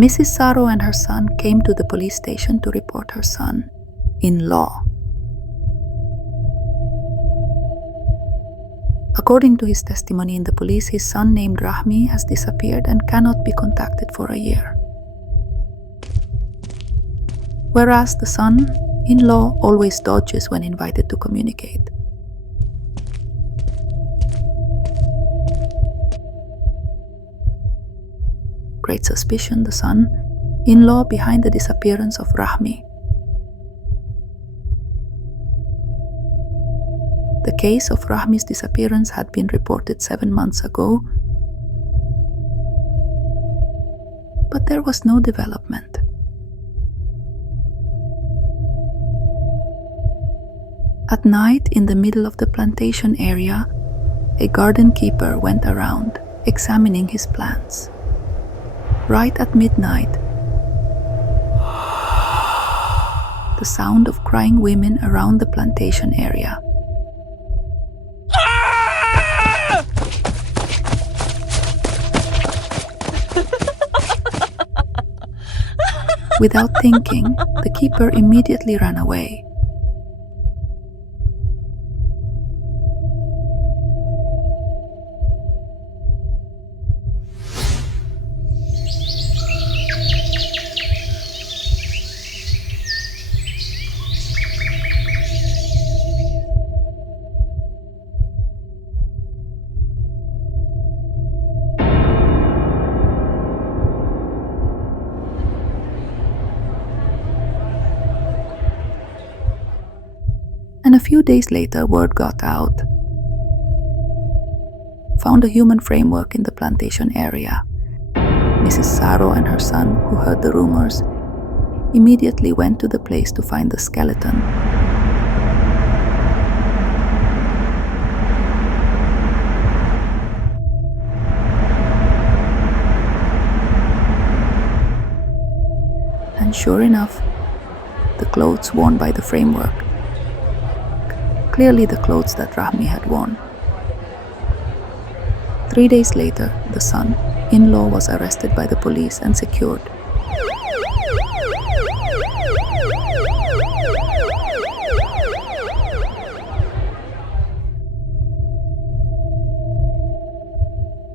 Mrs. Saro and her son came to the police station to report her son-in-law. According to his testimony in the police, his son named Rahmi has disappeared and cannot be contacted for a year. Whereas the son-in-law always dodges when invited to communicate. Great suspicion, the son-in-law behind the disappearance of Rahmi. The case of Rahmi's disappearance had been reported 7 months ago, but there was no development. At night, in the middle of the plantation area, a garden keeper went around, examining his plants. Right at midnight, the sound of crying women around the plantation area. Without thinking, the keeper immediately ran away. And a few days later, word got out. Found a human framework in the plantation area. Mrs. Saro and her son, who heard the rumors, immediately went to the place to find the skeleton. And sure enough, the clothes worn by the framework. Clearly the clothes that Rahmi had worn. 3 days later, the son-in-law was arrested by the police and secured.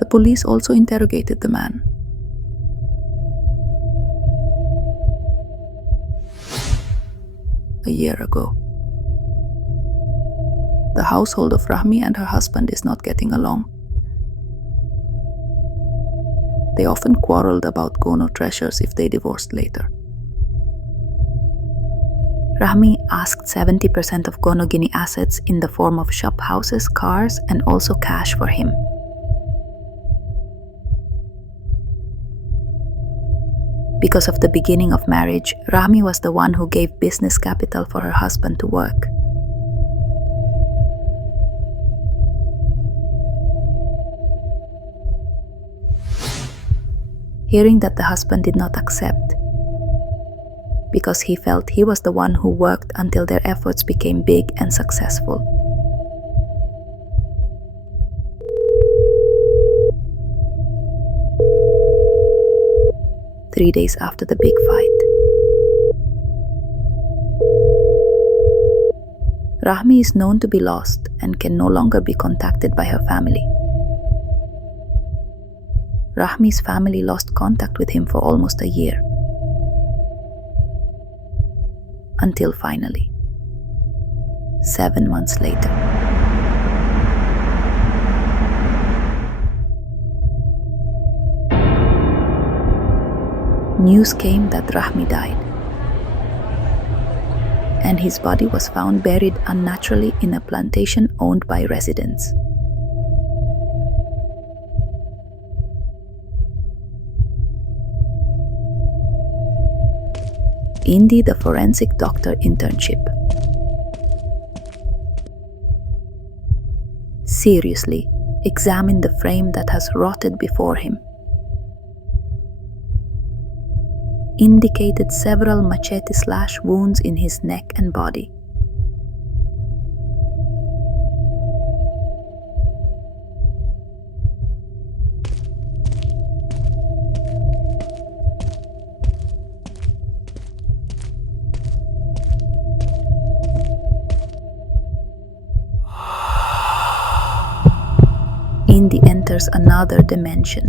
The police also interrogated the man. A year ago. The household of Rahmi and her husband is not getting along. They often quarreled about Gono treasures if they divorced later. Rahmi asked 70% of Gono Gini assets in the form of shop houses, cars, and also cash for him. Because of the beginning of marriage, Rahmi was the one who gave business capital for her husband to work. Hearing that the husband did not accept, because he felt he was the one who worked until their efforts became big and successful. Three days after the big fight, Rahmi is known to be lost and can no longer be contacted by her family. Rahmi's family lost contact with him for almost a year. Until finally, 7 months later. News came that Rahmi died, and his body was found buried unnaturally in a plantation owned by residents. Indi, the forensic doctor internship. Seriously, examine the frame that has rotted before him. Indicated several machete slash wounds in his neck and body. Indi enters another dimension.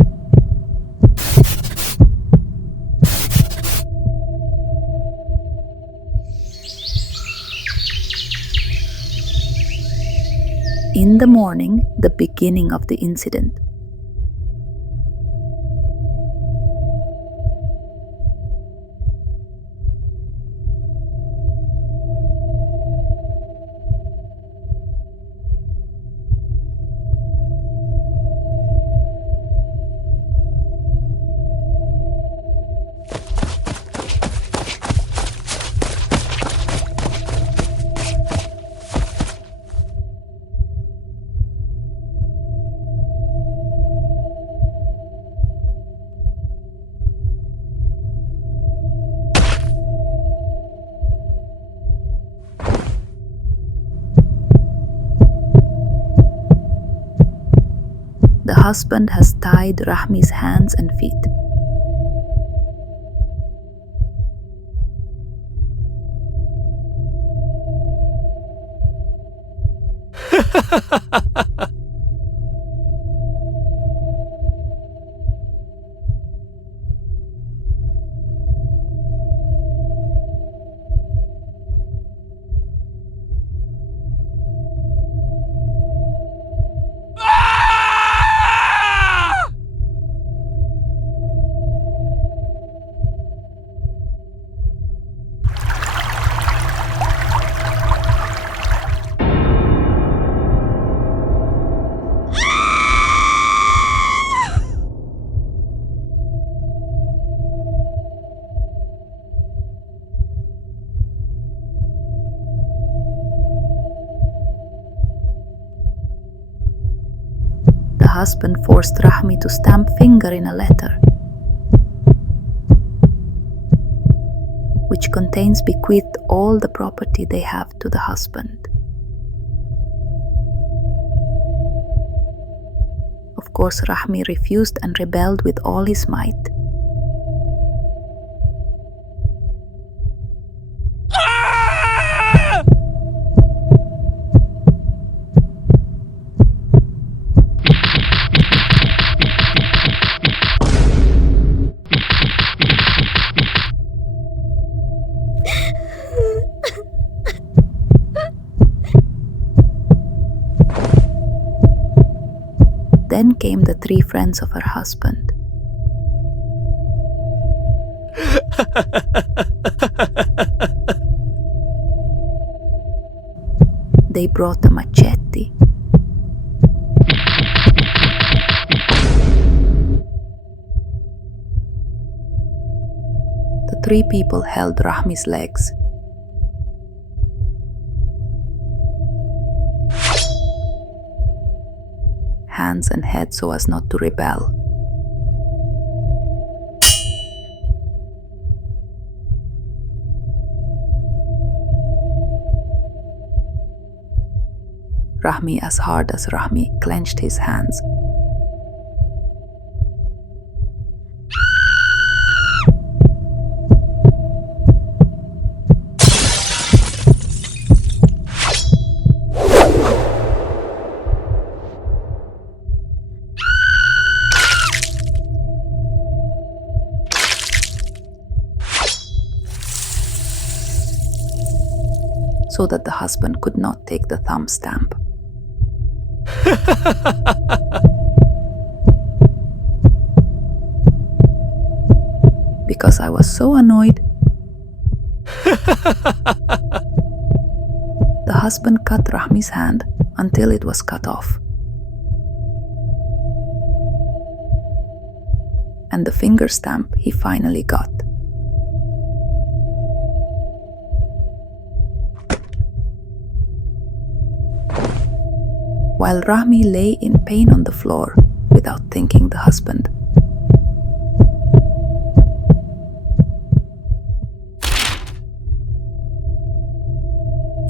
In the morning, the beginning of the incident. The husband has tied Rahmi's hands and feet. The husband forced Rahmi to stamp finger in a letter, which contains bequeathed all the property they have to the husband. Of course, Rahmi refused and rebelled with all his might. Then came the three friends of her husband. They brought a machete. The three people held Rahmi's legs. Hands and head so as not to rebel. Rahmi, as hard as Rahmi, clenched his hands. So that the husband could not take the thumb stamp. Because I was so annoyed, the husband cut Rahmi's hand until it was cut off. And the finger stamp he finally got. While Rahmi lay in pain on the floor without thinking the husband.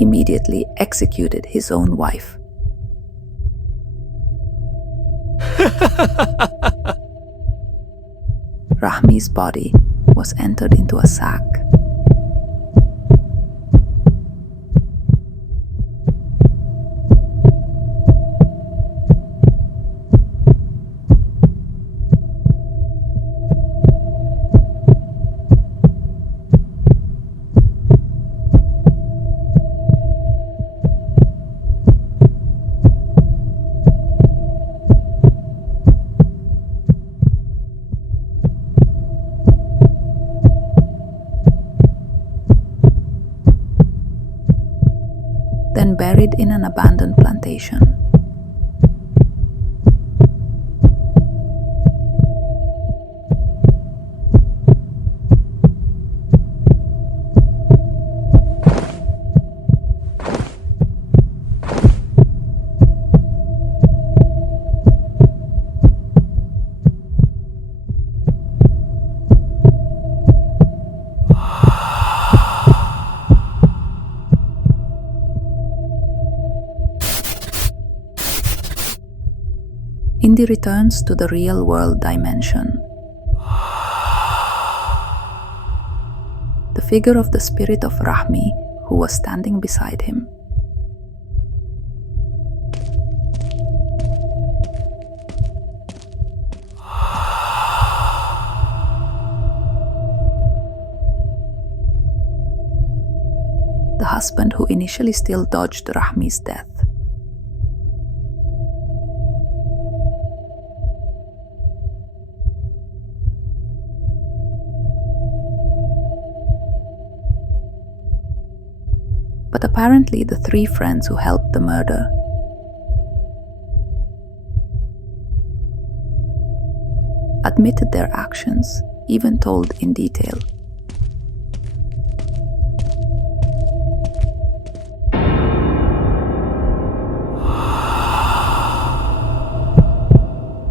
Immediately executed his own wife. Rahmi's body was entered into a sack. then buried in an abandoned plantation. Indi returns to the real-world dimension. The figure of the spirit of Rahmi, who was standing beside him. The husband who initially still dodged Rahmi's death. But apparently the three friends who helped the murder admitted their actions, even told in detail.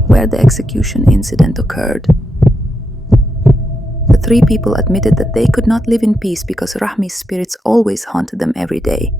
Where the execution incident occurred, the three people admitted that they could not live in peace because Rahmi's spirits always haunted them every day.